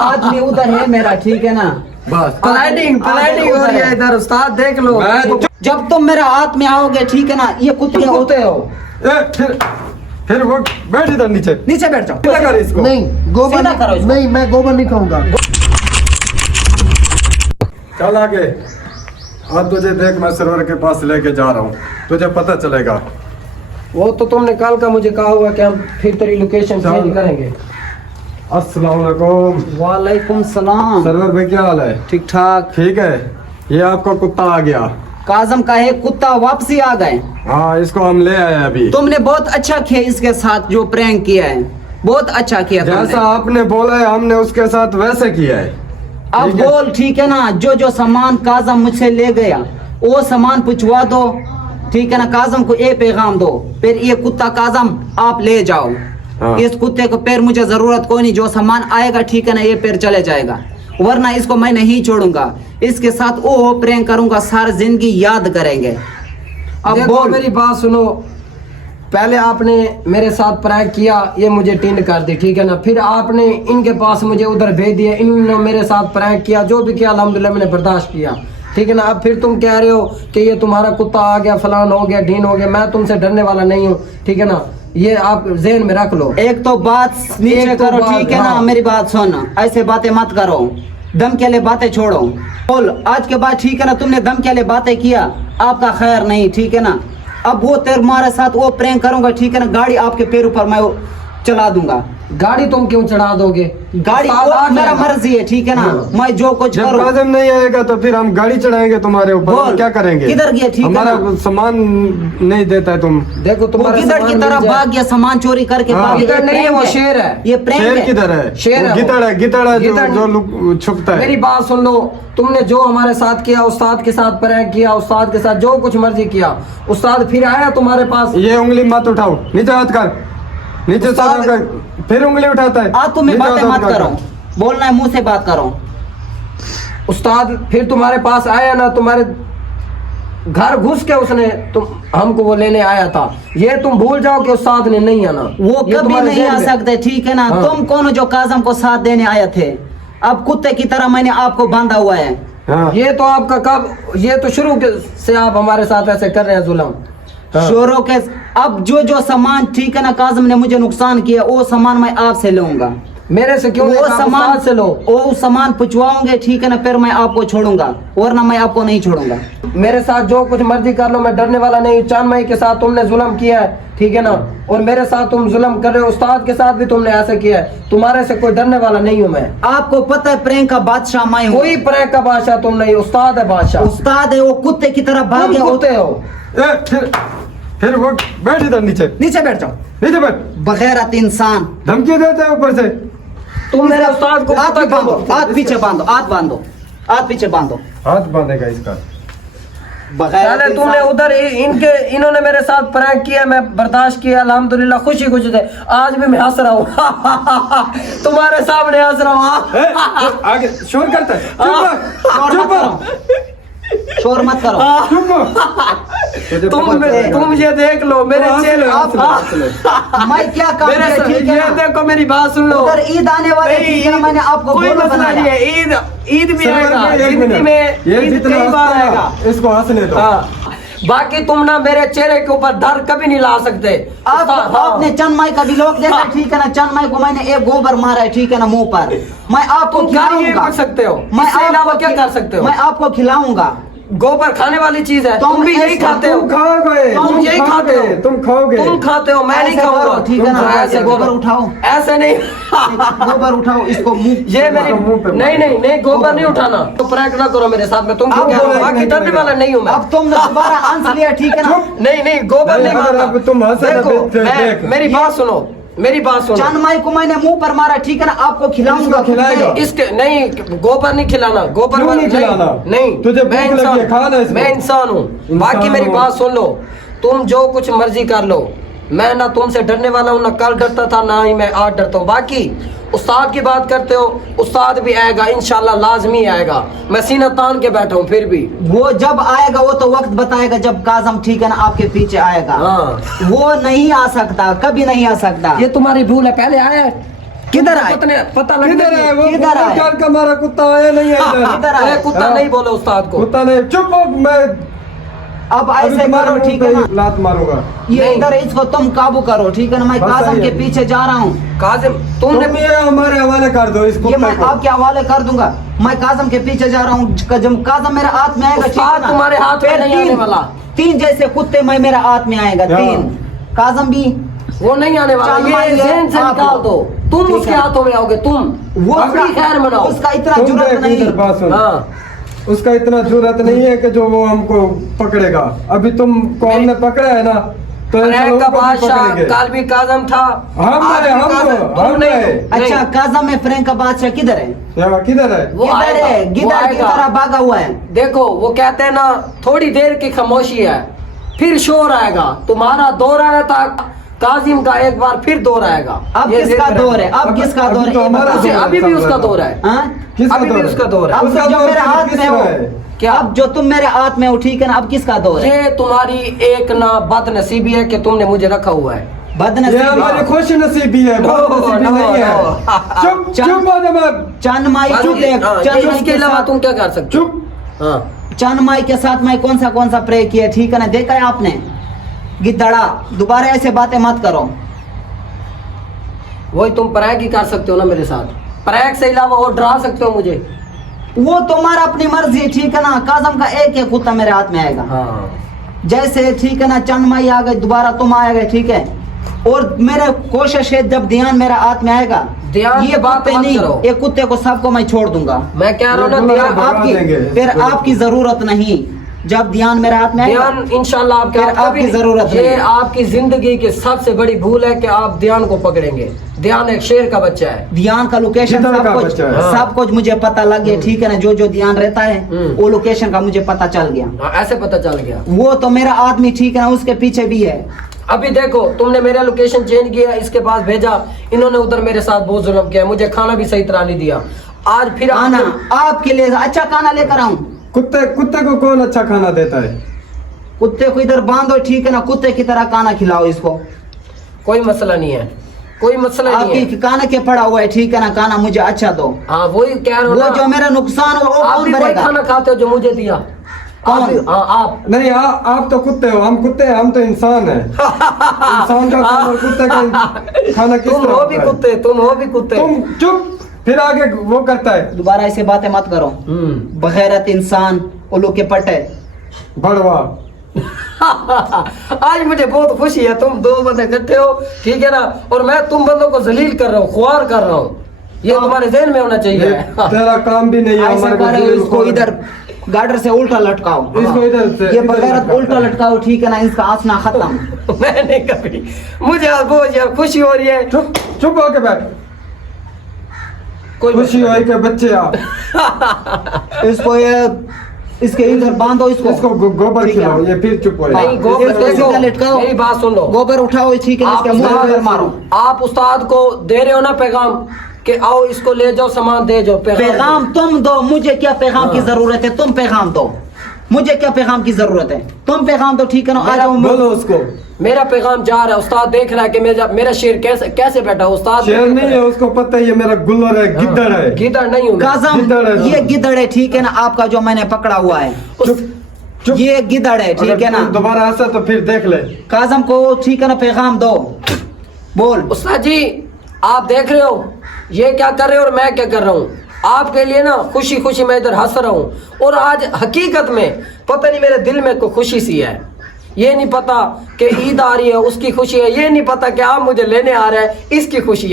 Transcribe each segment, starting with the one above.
आदमी उधर है मेरा, ठीक है ना। बस प्लानिंग हो रही है इधर, उस्ताद देख लो। जब तुम मेरा हाथ में आओगे, ठीक है ना, ये कुत्ते होते हो। फिर वो बैठ इधर नीचे बैठ जाओ। क्या कर इसको? नहीं गोबर सीधा करो इसको। नहीं, मैं गोबर नहीं खाऊंगा। चल आगे। आज तुझे देख, मैं सरवर के पास लेके जा रहा हूँ, तुझे पता चलेगा। वो तो तुमने कल का मुझे कहा हुआ कि हम फिर तेरी लोकेशन चेंज करेंगे। अस्सलाम वालेकुम। वालेकुम सलाम। सरवर भाई क्या हाल है? ठीक ठाक। ठीक है, ये आपका कुत्ता आ गया। काजम का है कुत्ता, वापसी आ गए। हाँ, इसको हम ले आए अभी। तुमने बहुत अच्छा किया इसके साथ, जो प्रैंक किया है बहुत अच्छा किया जैसा तुमने। आपने बोला है हमने उसके साथ वैसे किया है। अब ठीक है? बोल, ठीक है ना, जो जो सामान काजम मुझसे ले गया वो सामान पूछवा दो, ठीक है ना। काजम को ये पैगाम दो, फिर ये कुत्ता काजम आप ले जाओ। हाँ। इस कुत्ते को फिर मुझे जरूरत कोई नहीं, जो सामान आएगा, ठीक है ना, ये फिर चले जाएगा, वरना इसको मैं नहीं छोड़ूंगा। इसके साथ वो प्रैंक करूंगा, सारी जिंदगी याद करेंगे। अब देखो बोल। मेरी बात सुनो, पहले आपने मेरे साथ प्रैंक किया, ये मुझे टिंड कर दी, ठीक है ना। फिर आपने इनके पास मुझे उधर भेज दिया, इन्होंने मेरे साथ प्रैंक किया, जो भी किया अल्हम्दुलिल्लाह मैंने बर्दाश्त किया, ठीक है ना। अब फिर तुम कह रहे हो कि ये तुम्हारा कुत्ता आ गया, फलान हो गया, ढीन हो गया। मैं तुमसे डरने वाला नहीं हूँ, ठीक है ना। ये आप ज़हन में रख लो। एक तो बात नीचे एक तो करो, बात, ठीक है ना। हाँ। मेरी बात सुन, ऐसे बातें मत करो, दम के लिए बातें छोड़ो। बोल, आज के बाद, ठीक है ना, तुमने दम के लिए बातें किया, आपका खैर नहीं, ठीक है ना। अब वो तेरे मारे साथ वो प्रैंक करूंगा, ठीक है ना, गाड़ी आपके पैरों पर मैं वो चला दूंगा। गाड़ी तुम क्यों चढ़ा दोगे? गाड़ी उस्ताद आ वो मेरा जाएगा। मर्जी है, ठीक है ना। हाँ। मैं जो कुछ जब करूं। काजम नहीं आएगा तो फिर हम गाड़ी चढ़ाएंगे तुम्हारे ऊपर। बोल, हम क्या करेंगे? किधर गया, ठीक है हमारा ना? सामान नहीं देता है तुम। देखो वो तुम्हारा किधर की सामान तरह मिल जाए। भाग गया, सामान चोरी करके हाँ। भाग गया। इधर नहीं है, वो प्रैंक शेर है। ये प्रैंक शेर है। किधर है? शेर है वो। गिदड़ है गिदड़ जो नहीं। छुपता है। मेरी बात सुन लो, तुमने जो हमारे साथ किया, उस्ताद के साथ प्रैंक किया, उस्ताद के साथ जो कुछ मर्जी किया, उस्ताद फिर आया तुम्हारे पास। ये उंगली मत उठाओ, नीचे हाथ कर, नीचे से हाथ कर, फिर उंगली उठाता है। आज तुम्हें नीचे बातें हाथ मत कर। करो, बोलना है मुंह से बात करो। उस्ताद फिर तुम्हारे पास आया ना, तुम्हारे घर घुस के उसने तुम हमको वो लेने आया था। ये तुम भूल जाओ कि उस्ताद ने नहीं आना, वो ये कभी तुम्हारे नहीं ज़हन आ में- सकते, ठीक है ना। हाँ। तुम कौन हो जो काजम को साथ देने आए थे? अब कुत्ते की तरह मैंने आपको बांधा हुआ है। हाँ। ये तो आपका कब, ये तो शुरू से आप हमारे साथ ऐसे कर रहे हैं जुल्म। हाँ। शोरों के अब जो जो सामान, ठीक है ना, काजम ने मुझे नुकसान किया, वो सामान मैं आपसे लूंगा। मेरे से क्यों? वो आप सामान उस्ताद से लो। वो सामान पूछवाओगे, ठीक है ना, फिर मैं आपको छोड़ूंगा, वरना मैं आपको नहीं छोड़ूंगा। मेरे साथ जो कुछ मर्जी कर लो, मैं डरने वाला नहीं। चांद मई के साथ तुमने जुल्म किया है, ठीक है ना, और मेरे साथ तुम जुल्म कर रहे हो। उस्ताद के साथ भी तुमने ऐसे किया है। तुम्हारे से कोई डरने वाला नहीं हूँ मैं। आपको पता है प्रैंक का बादशाह मैं हूँ। कोई प्रैंक का बादशाह तुम नहीं, उस्ताद है बादशाह। उस्ताद है, वो कुत्ते की तरह भाग तुम गया। कुत्ते हो। फिर वो बैठ इधर नीचे बैठ जाओ। नीचे बैठ। बगैरत इंसान। धमकी देते हैं ऊपर से। तुम मेरे उस्ताद को हाथ कुत्ता भी क्यों बांधो, बोलते? हाथ पीछे बांधो, हाथ बांधो, हाथ पीछे बांधो। हाथ बांधेगा इसका। बगैरत पहले तुमने इंसान। उधर इन्होंने मेरे साथ प्रैंक किया, मैं बर्दाश्त किया, अल्हम्दुलिल्लाह खुशी खुशी थे। आज भी मैं हंस रहा हूँ तुम्हारे सामने हंस रहा हूँ। आगे शोर करता है। चुप शोर मत करो। तुम ये देख लो मेरे चेहरे। मैं क्या काम मेरे किया, ठीक है ये ना? देखो, मेरी बात सुन लो। उधर ईद आने वाले, ठीक है ना, मैंने आपको कोई गोलू मसला बनाया। नहीं है। ईद भी सरवर आएगा भाई, एक जिंदगी मिनट। में, ये ईद जितना कई बार हंसता है, आएगा। इसको हंसने दो। हाँ। बाकी तुम ना मेरे चेहरे के ऊपर धर कभी नहीं ला सकते। आपने चंदमाई का ब्लॉग देखा, ठीक है ना। चंदमाई को मैंने एक गोबर मारा है, ठीक है ना, मुंह पर। मैं आपको तुम क्या ये खिलाऊंगा। कर सकते हो? मैं इससे अलावा आपको क्या कर सकते हो? मैं आपको खिलाऊंगा। गोबर खाने वाली चीज है। तुम तुम भी यही ऐसे- खाते हो। तुम खाओगे। तुम यही खाते हो। तुम खाओगे। तुम खाते हो, मैं नहीं ऐसे खाऊंगा। करो, ठीक है ना। तुम ऐसे गोबर करो। उठाओ, ऐसे नहीं गोबर उठाओ, इसको मुंह। ये मेरी मुंह पे नहीं नहीं नहीं, गोबर नहीं उठाना। तो प्रैंक ना करो मेरे साथ में। तुम अब क्या बोलो, बाकी डरने वाला नहीं हूँ मैं। अब तुमने दोबारा आंसर लिया, ठीक है ना। नहीं नहीं, गोबर नहीं अगर मारना। अब तुम हंसे ना, देखो, देख। मैं मेरी बात सुनो, मेरी बात सुनो। चंदमाई को मैंने मुंह पर मारा, ठीक है ना, आपको खिलाऊंगा। इसको खिलाएगा। इसके नहीं, गोबर नहीं खिलाना। गोबर क्यों वाला नहीं खिलाना? नहीं, तुझे मैं भूख लगी है, इंसान- खाना इसको। मैं इंसान हूँ। बाकी इंसान मेरी हो। बात सुन लो, तुम जो कुछ मर्जी कर लो, मैं ना तुमसे डरने वाला हूँ, ना कल डरता था, ना ही मैं आज डरता हूँ। बाकी उस्ताद की बात करते हो, उस्ताद भी आएगा इंशाल्लाह, लाजमी आएगा। मैं सीना तान के बैठा हूँ। फिर भी वो जब आएगा वो तो वक्त बताएगा, जब काजम, ठीक है ना, आपके पीछे आएगा। हाँ। वो नहीं आ सकता, कभी नहीं आ सकता। ये तुम्हारी भूल है। पहले आया किधर आए? पता लगने किधर है वो? किधर है? कल का हमारा कुत्ता आया नहीं है किधर इधर। है? कुत्ता नहीं बोलो उस्ताद को। कुत्ता नहीं, चुप हो, मैं अब अभी ऐसे तुम्हारे करो मुंह ठीक है पे ना, लात मारूंगा। ये नहीं। इधर इसको तुम काबू करो ठीक है ना, मैं बस काजम सही के है। पीछे जा रहा हूँ। काजिम तुमने तुम ये हमारे हवाले कर दो इस ये कुत्ते मैं को। आपके हवाले कर दूंगा, मैं काजम के पीछे जा रहा हूँ। जब काजम मेरे हाथ में आएगा ठीक है उस्ताद ना, तुम्हारे हाथ में फिर नहीं आने वाला। तीन जैसे कुत्ते मैं मेरे हाथ में आएगा, क्या? तीन। काजम भी वो नहीं आने वाला, चल ये माइए, जहन से आप निकाल दो। तुम ठीक उसके है। हाथों में आओगे, तुम वो अपनी खैर मनाओ। उसका इतना तुम जुर्रत देख नहीं। इधर बात सुन। हाँ उसका इतना जरूरत नहीं है कि जो वो हमको पकड़ेगा। अभी तुमको हमने पकड़ा है ना, तो प्रैंक ऐसा लोगों का को भी बादशाह पकड़ेंगे। कल भी काजम था। हम आज है, भी हम काजम, को, तुम हम नहीं है। हो। अच्छा, नहीं। काजम में फ्रैंक का बादशाह किधर है? यहाँ किधर है? वो किधर आएगा, है? वो गिदड़ की आएगा। तरह भागा हुआ है। देखो वो कहते हैं ना, थोड़ी देर की खामोशी है, फिर शोर आएगा। तुम्हारा दौर आया था काजिम का, एक बार फिर दौर आएगा। अब ये किसका देख दौर रहे है? अब अभी- किसका अभी दौर है? तो ये हमारा बताओ। उसे दौर अभी भी चल उसका रहा दौर है। हाँ? किसका अभी भी दौर है? उसका दौर है। अब उसका जो दौर मेरे किस हाथ में हो, तरह है? क्या? अब जो तुम मेरे हाथ में हो ठीक है ना, अब किसका दौर है? ये तुम्हारी एक ना बदनसीबी है कि तुमने मुझे रखा हुआ है। ये बदनसीबी हमारी खुश नसीबी है, नो, बदनसीबी नो, नहीं है। नो। चुप चल। चुप हो जनाब, चंद माई हाँ, चुप ये- देख, हाँ, चंद ये माई इसके के अलावा साथ, तुम क्या कर सकते हो? चुप। हाँ चंद माई के साथ मैं कौन सा प्रे किया ठीक है ना, देखा है आपने? गिद्धड़ा, दोबारा ऐसे बातें मत करो। वही तुम प्रैग ही कर सकते हो ना मेरे साथ। प्रैग से अलावा और डरा सकते हो मुझे। वो तुम्हारा अपनी मर्जी है ठीक है ना। काजम का एक कुत्ता मेरे हाथ में आएगा, हाँ जैसे ठीक है ना, चंद माई आ गए, दोबारा तुम आ गए ठीक है। और मेरे कोशिश है जब ध्यान मेरा हाथ में आएगा, ध्यान ये की बात कुत्ते मत नहीं, करो। ये कुत्ते को सबको मैं छोड़ दूंगा। मैं कह रहा हूँ ना, ये ध्यान भगा आपकी देंगे। फिर आपकी जरूरत नहीं, जब ध्यान मेरे हाथ में आएगा। ध्यान इंशाल्लाह आपके फिर हाथ आपकी कभी- जरूरत ये नहीं। आपकी जिंदगी की सबसे बड़ी भूल है कि आप ध्यान को पकड़ेंगे। ध्यान एक शेर का बच्चा है। ध्यान का लोकेशन किधर का बच्चा है? सब कुछ मुझे पता लग गया ठीक है ना। जो ध्यान रहता है वो लोकेशन का मुझे पता चल गया। हाँ, ऐसे पता चल गया। वो तो मेरा आदमी ठीक है ना, उसके पीछे भी है। अभी देखो तुमने मेरा लोकेशन चेंज किया, इसके पास भेजा, इन्होंने उधर मेरे साथ बहुत जुल्म किया, मुझे खाना भी सही तरह नहीं दिया। आज फिर खाना आपने- आपके लिए अच्छा खाना लेकर आऊं? कुत्ते को कौन अच्छा खाना देता है? कुत्ते को इधर बांधो ठीक है ना, कुत्ते की तरह खाना खिलाओ इसको। कोई मसला नहीं है, कोई मसला नहीं है। आपकी खाना के पड़ा हुआ है ठीक है ना, खाना मुझे अच्छा दो। हाँ वही कह रहा हूँ वो ना। जो मेरा नुकसान हुआ वो आप कौन भी वही भरेगा? खाना खाते हो जो मुझे दिया। कौन? आप भी- हाँ आप। नहीं, आप तो कुत्ते हो, हम कुत्ते हैं, हम तो इंसान हैं। इंसान का खाना और कुत्ते का खाना किस तुम तरह हो होता भी है? कुत्ते, तुम हो भी कुत्ते। तुम चुप, फिर आगे वो करता है दोबारा ऐसे बातें मत करो। बगैरत इंसान उल्लू के पटे। बड़वा। आज मुझे बहुत खुशी है, तुम दो बंदे इकट्ठे हो ठीक है ना, और मैं तुम बंदों को जलील कर रहा हूँ, ख्वार कर रहा हूँ। ये तुम्हारे जहन में होना ये चाहिए। तेरा काम भी नहीं है ऐसे हमारे को करो, जलील इसको खोल। इधर गार्डर से उल्टा लटकाओ। इसको इधर से ये इधर बगैरत लटकाओ। उल्टा लटकाओ ठीक है ना, इसका आसना खत्म। मैंने कभी, मुझे आज बहुत यार खुशी हो रही है। चुप चुप होके बैठ। कोई खुशी मसला हुई के बच्चे आ, इसको ये इसके इधर बांधो इसको। इसको गोबर ठीक है। खिलाओ, ये फिर चुप हो नहीं, गोबर इसको देखो, सीधा लटकाओ। मेरी बात सुन लो। गोबर उठाओ ठीक है, आप इसके मुंह उस्ताद- पर मारो। आप उस्ताद को दे रहे हो ना पैगाम कि आओ इसको ले जाओ, सामान दे जाओ। पैगाम तुम दो, मुझे क्या पैगाम की जरूरत है? तुम पैगाम दो, मुझे क्या पैगाम की जरूरत है? तुम पैगाम दो ठीक है ना। आ जाओ। बोलो उसको। मेरा पैगाम जा रहा है, उस्ताद देख रहा है कि मेरा शेर कैसे बैठा है। उस्ताद शेर नहीं है, उसको पता ही है मेरा गुल्लर है, गिद्दड़ है। गिदड़ नहीं हूँ मैं। काजम, गिद्दड़ है। ये गिदड़ है ठीक है ना, आपका जो मैंने पकड़ा हुआ है उस- चुप। ये गिदड़ है ठीक है ना। अगर दोबारा ऐसा तो फिर देख ले। काजम को ठीक है ना पैगाम दो, बोल। उस्ताद जी आप देख रहे हो ये क्या कर रहे हो और मैं क्या कर रहा हूँ। आपके लिए ना खुशी खुशी मैं इधर हंस रहा हूँ, और आज हकीकत में पता नहीं मेरे दिल में कोई खुशी सी है। ये नहीं पता कि ईद आ रही है उसकी खुशी है, ये नहीं पता कि आप मुझे लेने आ रहे हैं इसकी खुशी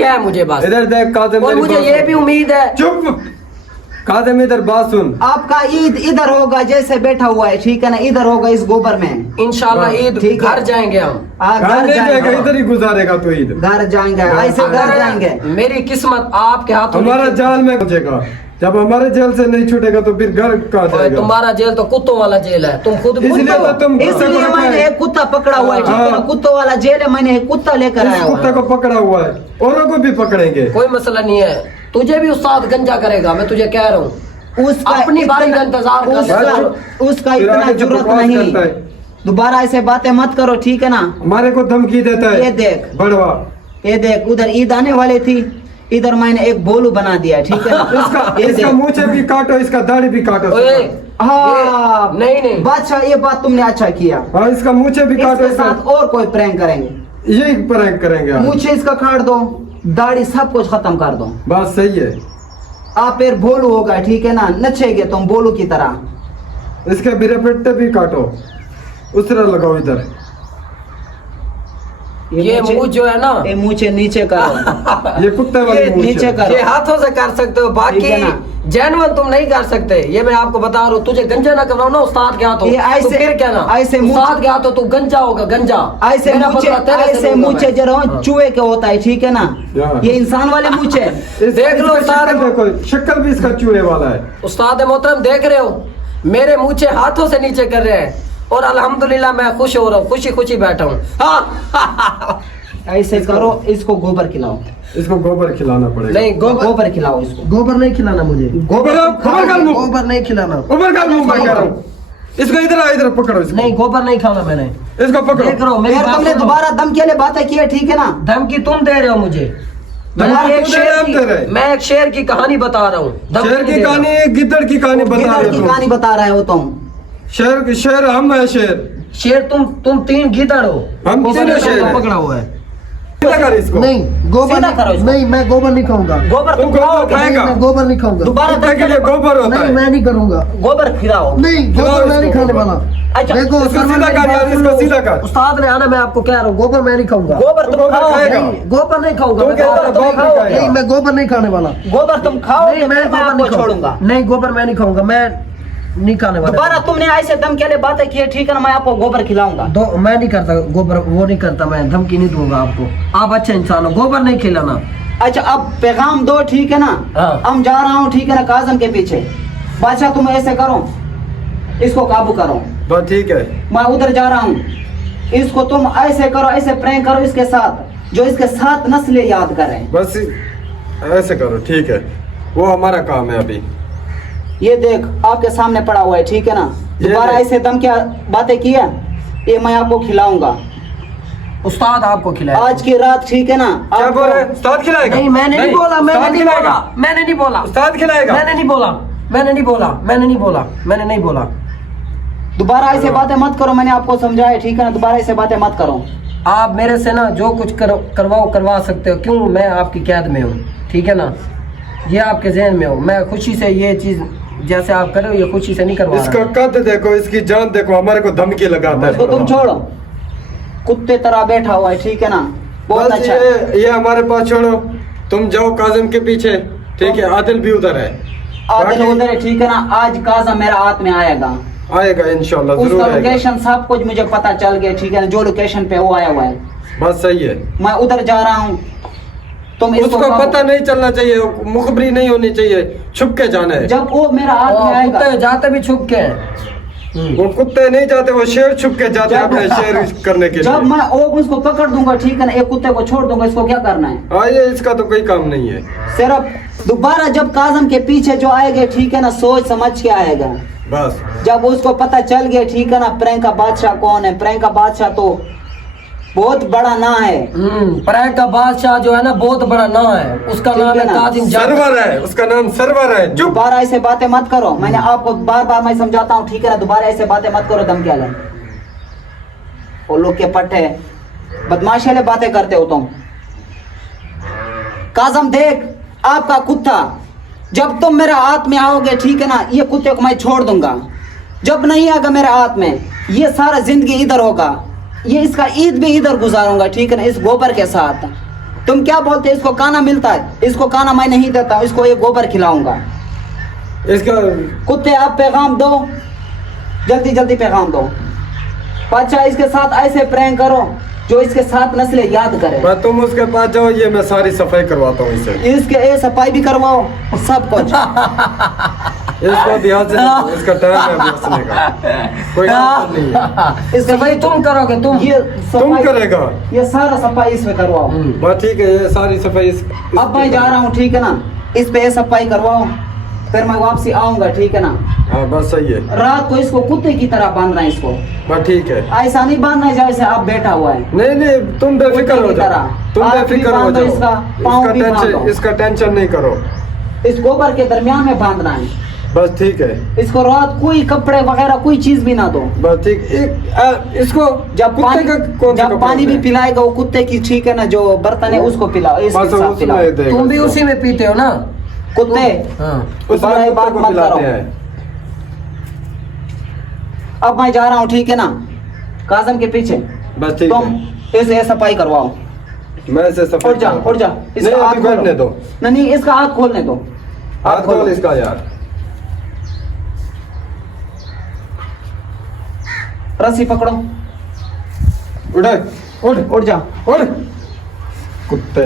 है मुझे बस। इधर देख काज़िम, और मेरी मुझे बात ये सुन। भी उम्मीद है। चुप काज़िम, इधर बात सुन। आपका ईद इधर होगा जैसे बैठा हुआ है ठीक है ना, इधर होगा इस गोबर में। इंशाल्लाह ईद ठीक है। घर जाएंगे हम। घर घर नहीं जाएगा, जाएंगे, इधर ही गुजारेगा तो ईद। घर जाएंगे, ऐसे घर जाएंगे। मेरी किस्मत आपके हाथों में। हमारा जाल में पहुंचेगा, जब हमारे जेल से नहीं छूटेगा तो फिर घर कहाँ ओए, जाएगा? तुम्हारा जेल तो कुत्तों वाला जेल है, तुम खुद इसलिए तो तुम इसलिए मैंने एक कुत्ता पकड़ा हुआ है ठीक है ना, हाँ। कुत्तों वाला जेल है, मैंने एक कुत्ता लेकर इस आया हुआ कुत्ते है। को पकड़ा हुआ है, औरों को भी पकड़ेंगे। कोई मसला नहीं है। तुझे भी उस्ताद गंजा करेगा, मैं तुझे कह रहा हूँ। उसका अपनी बारी का इंतजार कर। उसका फिर इतना आगे से जरूरत बकवास नहीं। करता है। दोबारा ऐसे बातें मत करो ठीक है ना। हमारे को धमकी देता है। ये देख, बड़वा, ये देख उधर ईद आने वाली थी, इधर मैंने एक बोलू बना दिया, ठीक है ना। ये इसका देख। मूछे भी काटो, इसका दाढ़ी भी काटो। ओए, हाँ नहीं नहीं बादशाह, ये बात तुमने अच्छा किया। हाँ, इसका मूछे भी काटो। इसके साथ और कोई प्रैंक करेंगे, यही प्रैंक करेंगे आज। मुझे इसका काट दो, दाढ़ी सब कुछ खत्म कर दो। बात सही है। आप फिर बोलू होगा, ठीक है ना, नचेगे तुम बोलू की तरह। इसके बिरे पेट्टे भी काटो, उसरा लगाओ इधर। ये मुझे- मुंह जो है ना, ये मुझे नीचे करो, ये कुत्ते वाली ये मूंछ नीचे है। करो। ये हाथों से कर सकते हो, ठीक बाकी है ना? जैनवन तुम नहीं कर सकते। ये मैं आपको बता रहा हूँ, तुझे गंजा ना करवाओ ना उस्ताद के हाथों, ये ऐसे- तो फिर क्या ना, ऐसे मुंह- उस्ताद के हाथों तू गंजा होगा, गंजा। ऐसे मेरा मुझे बदला तेरे से ऐसे लूंगा मुझे मैं। जरा हाँ। चूहे के होता है, ठीक है ना, यार। ये इंसान वाले मुझे। देख लो उस्ताद, देखो शक्ल भी इसका चूहे वाला है। उस्ताद मोहतरम देख रहे हो, मेरे मुझे हाथों से नीचे कर रहे हैं और अल्हम्दुलिल्लाह मैं खुश हो रहा हूँ, खुशी खुशी बैठा हूँ। हाँ। ऐसे करो, इसको गोबर खिलाओ। इसको गोबर खिलाना पड़ेगा। नहीं गोबर खिलाओ इसको। गोबर नहीं खिलाना मुझे, गोबर का मुंह, गोबर नहीं खिलाना, गोबर का मुंह मैं कह रहा हूँ। इसको इधर पकड़ो, इसको नहीं गोबर नहीं खाना मैंने। इसको पकड़ो। देख रहा हूँ मेरी यार बात तुमने सुनो। दोबारा दम के लिए बातें की है, ठीक है ना। धमकी तुम दे रहे हो मुझे। धमकी मैं एक तुम दे शेर रहे हो, हम दे रहे। मैं एक शेर की कहानी बता रहा हूँ। धमकी शेर नहीं की दे रहा। कहानी, गिद्दड़ की कहानी बता गिद्दड़ रहे की हो कहानी बता रहे हो तुम। तुम। शेर हम है शेर। शेर तुम तीन गिदड़ हो। हम गोबर तीनों ने शेर हैं। पकड़ा हुआ है। सीधा कर इसको। नहीं गोबर सीधा करो इसको। नहीं, मैं गोबर नहीं खाऊंगा। गोबर तुम तुम गोबर खाओगे, खाएगा। मैं गोबर नहीं खाऊंगा। दोबारा कुत्ते दम के के लिए लिए गोबर होता नहीं है। मैं नहीं करूंगा। गोबर खिलाओ। नहीं गोबर मैं नहीं खाने वाला। अच्छा, देखो इसको सर, सीधा मेरी कर बात यार, सुन इसको लो। सीधा कर। उस्ताद ने आना, मैं आपको कह रहा हूँ गोबर मैं नहीं खाऊंगा। गोबर तो तुम गोबर खाओगे। खाएगा। नहीं गोबर नहीं खाऊंगा। तो मैं क्या गोबर होगा? नहीं गोबर खाऊंगा। खाएगा। नहीं मैं गोबर नहीं खाने वाला। गोबर तुम खाओगे, नहीं मैं मैं गोबर आपको नहीं छोड़ूंगा। खाऊंगा। नहीं गोबर मैं नहीं खाऊंगा, मैं नहीं खाने वाला। दोबारा तुमने ऐसे दम के लिए बातें की है, ठीक है ना, मैं आपको गोबर खिलाऊंगा। दो मैं नहीं करता गोबर, वो नहीं करता, मैं धमकी नहीं दूंगा आपको। आप अच्छे इंसान हो, गोबर नहीं खिलाना। अच्छा अब पैगाम दो, ठीक है ना। हाँ। हम जा रहा हूँ, ठीक है ना, काजम के पीछे। बादशाह तुम ऐसे करो, इसको काबू करो। बस ठीक है। मैं उधर जा रहा हूँ, इसको तुम ऐसे करो, ऐसे प्रैंक करो इसके साथ, जो इसके साथ नस्लें याद करें। बस ऐसे करो, ठीक है। वो हमारा काम है अभी। ये देख आपके सामने पड़ा हुआ है, ठीक है ना। ये दोबारा देख। ऐसे दम क्या बातें किया, ये मैं आपको खिलाऊंगा उस्ताद आपको खिलाया। आज की रात, ठीक है ना। क्या आपको- बोल रहे हैं? उस्ताद खिलाएगा? नहीं मैंने नहीं बोला, मैंने उस्ताद नहीं खिलाएगा? बोला, मैंने नहीं बोला, उस्ताद खिलाएगा? मैंने नहीं बोला, मैंने नहीं बोला, मैंने नहीं बोला, मैंने नहीं बोला। दोबारा ऐसे बातें मत करो, मैंने आपको समझाया, ठीक है ना। दोबारा ऐसे बातें मत करो। आप मेरे से ना जो कुछ करवाओ करवा सकते हो, क्यों मैं आपकी कैद में हूँ, ठीक है ना। ये आपके जहन में हो, मैं खुशी से ये चीज जैसे आप कर रहे हो, ये खुशी से नहीं करवा इसका रहा। कद देखो, इसकी जान देखो, हमारे को धमकी लगाता इसको तुम है। छोड़ो, कुत्ते तरह बैठा हुआ है, ठीक है ना। बहुत बस अच्छा है। ये हमारे पास छोड़ो, तुम जाओ काजिम के पीछे, ठीक है। आदिल भी उधर है। आदिल बाकी- उधर है, ठीक है ना। आज काजम मेरा हाथ में आएगा, आएगा इंशाल्लाह, जरूर उसका आएगा। लोकेशन सब कुछ मुझे पता चल गया, ठीक है ना। जो लोकेशन पे वो आया हुआ है, बस सही है। मैं उधर जा रहा हूँ। तुम इसको उसको कहो। पता नहीं चलना चाहिए, मुखबरी नहीं होनी चाहिए, छुप के जाना है। जब वो मेरा हाथ में और आएगा, कुत्ते जाते भी छुप के हैं। वो कुत्ते नहीं जाते, वो शेर छुप के जाते हैं अपने शेर करने के जब लिए। मैं वो उसको पकड़ दूंगा, ठीक है ना, एक कुत्ते को छोड़ दूंगा, इसको क्या करना है। हाँ, ये इसका तो कोई काम नहीं है। सिर्फ दोबारा जब काजम के पीछे जो आएगा, ठीक है ना, सोच समझ के आएगा। बस जब उसको पता चल गया, ठीक है ना, प्रेम का बादशाह कौन है। प्रेम का बादशाह तो बहुत बड़ा ना है। प्रयाग का बादशाह जो है ना, बहुत बड़ा नाम है, उसका ठीक नाम है है ना। काजिम सरवर है, उसका नाम सरवर है। चुप। दोबारा ऐसे बातें मत करो, मैंने आपको बार बार मैं समझाता हूँ, ठीक है ना। दोबारा ऐसे बातें मत करो, दम क्या ले वो लोग के पट्टे बदमाशी वाले बातें करते हो तुम। काजम देख, आपका कुत्ता जब तुम मेरे हाथ में आओगे, ठीक है ना, ये कुत्ते को मैं छोड़ दूंगा। जब नहीं आएगा मेरे हाथ में, ये सारा जिंदगी इधर होगा, ये इसका ईद भी इधर गुजारूंगा, ठीक है ना, इस गोबर के साथ। तुम क्या बोलते, इसको खाना मिलता है, इसको खाना मैं नहीं देता, इसको ये गोबर खिलाऊंगा। इसका कुत्ते आप पैगाम दो, जल्दी जल्दी पैगाम दो। अच्छा इसके साथ ऐसे प्रैंक करो जो इसके साथ नस्लें याद करे। मैं तुम उसके पास जाओ, ये मैं सारी सफाई करवाता हूँ इसे। इसके ये सफाई भी करवाओ, सब कुछ। इसको ध्यान से, इसका टाइम है अभी हंसने का, कोई काम नहीं है। इसका भाई तुम करोगे, तुम ये तुम सफाई, करेगा। ये सारा सफाई इसमें करवाओ। बस ठीक है, ये सारी सफाई अब मैं जा रहा हूँ, ठीक है ना, इस पे ये सफाई करवाओ, फिर मैं वापसी आऊंगा, ठीक है ना। हाँ बस सही है। रात को इसको कुत्ते की तरह बांधना है इसको, बस ठीक है। ऐसा नहीं बांधना है जैसे आप बैठा हुआ है। नहीं नहीं, तुम बेफिक्र हो की जाओ, तरह। तुम हाथ भी बेफिक्र हो बांधो जाओ, इसका, पाँव भी बांधो। इसका टेंशन नहीं करो। इस गोबर के दरमियान में बांधना है बस ठीक है। इसको। रात कोई कपड़े वगैरह कोई चीज भी ना दो। बस ठीक। इसको जब कुत्ते पानी का कौन सा जब कपड़ा पानी भी होता है? पिलाएगा वो कुत्ते की, ठीक है ना, जो बर्तन है उसको पिलाओ, इसके बस साथ उसमें पिलाओ। देगा तुम भी उसको। उसी में पीते हो ना कुत्ते हाँ। उसमें बड़ा ही कुत्ते बात को मत पिलाते करो। हैं। अब मैं जा रहा हूँ, ठीक है ना, काजम के पीछे। बस ठीक तुम है। इसे सफाई करवाओ। मैं से सफाई उठ जा करवाता उठ जा, हूँ। इसका नहीं, हाथ अभी बैठने खोलो। दो। नहीं इसका हाथ खोलने दो। हाथ खोल इसका यार। रस्सी पकड़ो, उठ उठ उठ जा। उठ। कुत्ते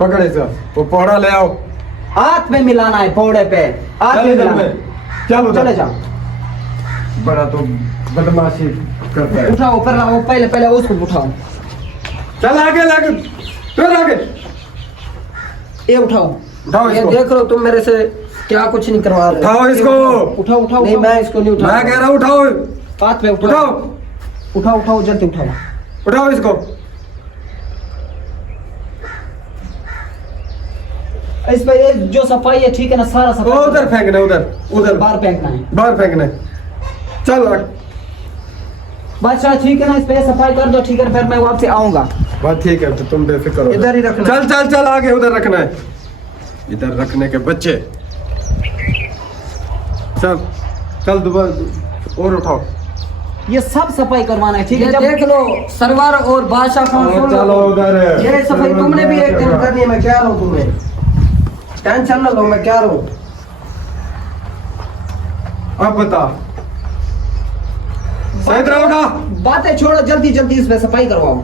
पकड़ इसका, वो पौड़ा ले आओ। हाथ में मिलाना है, पौड़े पे हाथ चल में इधर मिलाना है। में, चल उधर। चले जा, बड़ा तो बदमाशी करता है। उठाओ पहले पहले उसको उठाओ। चल आगे आगे, फिर आगे ये उठाओ, उठाओ ये इसको। देख लो तुम मेरे से क्या कुछ नहीं करवा रहे उठाओ इसको। उठाओ उठाओ नहीं मैं इसको नहीं उठा मैं कह रहा हूँ उठाओ। हाथ पे उठाओ उठाओ उठाओ जल्दी उठाओ। उठाओ इसको। इस पे ये जो सफाई है, ठीक है ना, सारा वो उधर सफाई फेंकना, उधर उधर बाहर फेंकना है। बाहर फेंकना। चल बादशाह ठीक है ना, इस पे सफाई कर दो, ठीक है, फिर मैं वापस आऊंगा। बात ठीक है, तो तुम बेफिक्र हो। इधर ही रखना। चल चल चल आगे, उधर रखना है, इधर रखने के बच्चे। चल चल दोबारा और उठाओ। ये सब सफाई करवाना है, ठीक ये है। जब देख लो सरवर और बादशाह खान सुन लो। चलो उधर। ये सफाई तुमने भी एक दिन करनी है, मैं क्या रहा हूँ तुम्हें, टेंशन ना लो, मैं क्या रहा हूँ। अब बता, सही तरह उठा। बातें छोड़ो, जल्दी जल्दी इस पे सफाई करवाओ,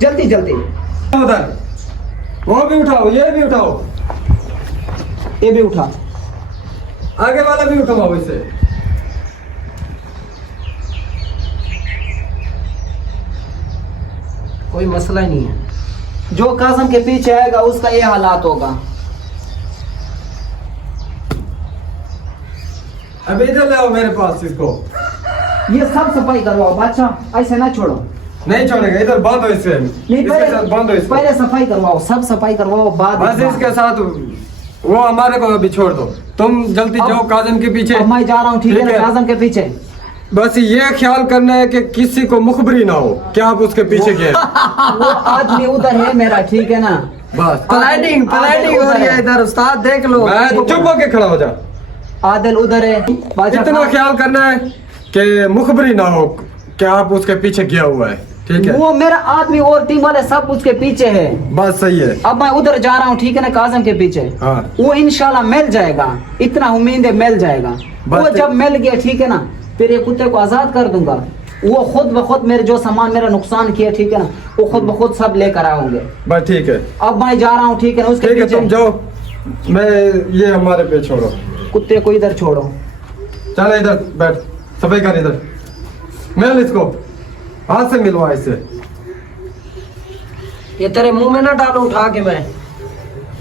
जल्दी जल्दी। उधर वो भी उठाओ, ये भी उठाओ, ये भी उठा। आगे वाला भी उठाओ इसे। कोई मसला ही नहीं है। जो काजम के पीछे आएगा उसका ये हालात होगा। अब इधर ले आओ मेरे पास इसको। ये सब सफाई करवाओ बादशाह, ऐसे ना छोड़ो। नहीं छोड़ेगा, इधर बांधो इसे, नहीं इसके साथ बांधो इसको। पहले सफाई करवाओ, सब सफाई करवाओ, बाद बस इसके साथ वो हमारे को अभी छोड़ दो, तुम जल्दी अब- जाओ काजम के पीछे। अब मैं जा रहा हूँ, ठीक है ठीक ना, है। काजम के पीछे। बस ये ख्याल करना है कि किसी को मुखबरी ना हो कि आप उसके पीछे गए। वो आदमी उधर है मेरा, ठीक है ना। बस प्लानिंग हो रही है इधर, उस्ताद देख लो। मैं चुप होके खड़ा हो जा। आदिल उधर है, बादशाह इतना खान- ख्याल करना है कि मुखबरी ना हो कि आप उसके पीछे गया हुआ है, ठीक है। वो मेरा आदमी और टीम वाले सब उसके पीछे है। बस सही है। अब मैं उधर जा रहा हूँ, ठीक है ना, काजम के पीछे। हाँ वो इंशाल्लाह मिल जाएगा, इतना उम्मीद है मिल जाएगा। वो बात- जब मिल गया, ठीक है ना, फिर ये कुत्ते को आजाद कर दूंगा। वो खुद ब खुद मेरे जो सामान मेरा नुकसान किया, ठीक है ना, वो खुद ब खुद सब लेकर आएंगे। बस ठीक है, अब मैं जा रहा हूँ, ठीक है ना, उसके ठीक है, पीछे। तुम जाओ, मैं ये हमारे पे छोड़ो। कुत्ते को इधर छोड़ो। चल इधर बैठ, सफाई कर इधर, मिल इसको, हाथ से मिलवा इससे। ये तेरे मुंह में ना डालो उठा के मैं।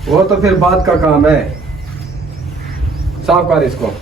वो तो फिर बात का काम है, साफ कर इसको।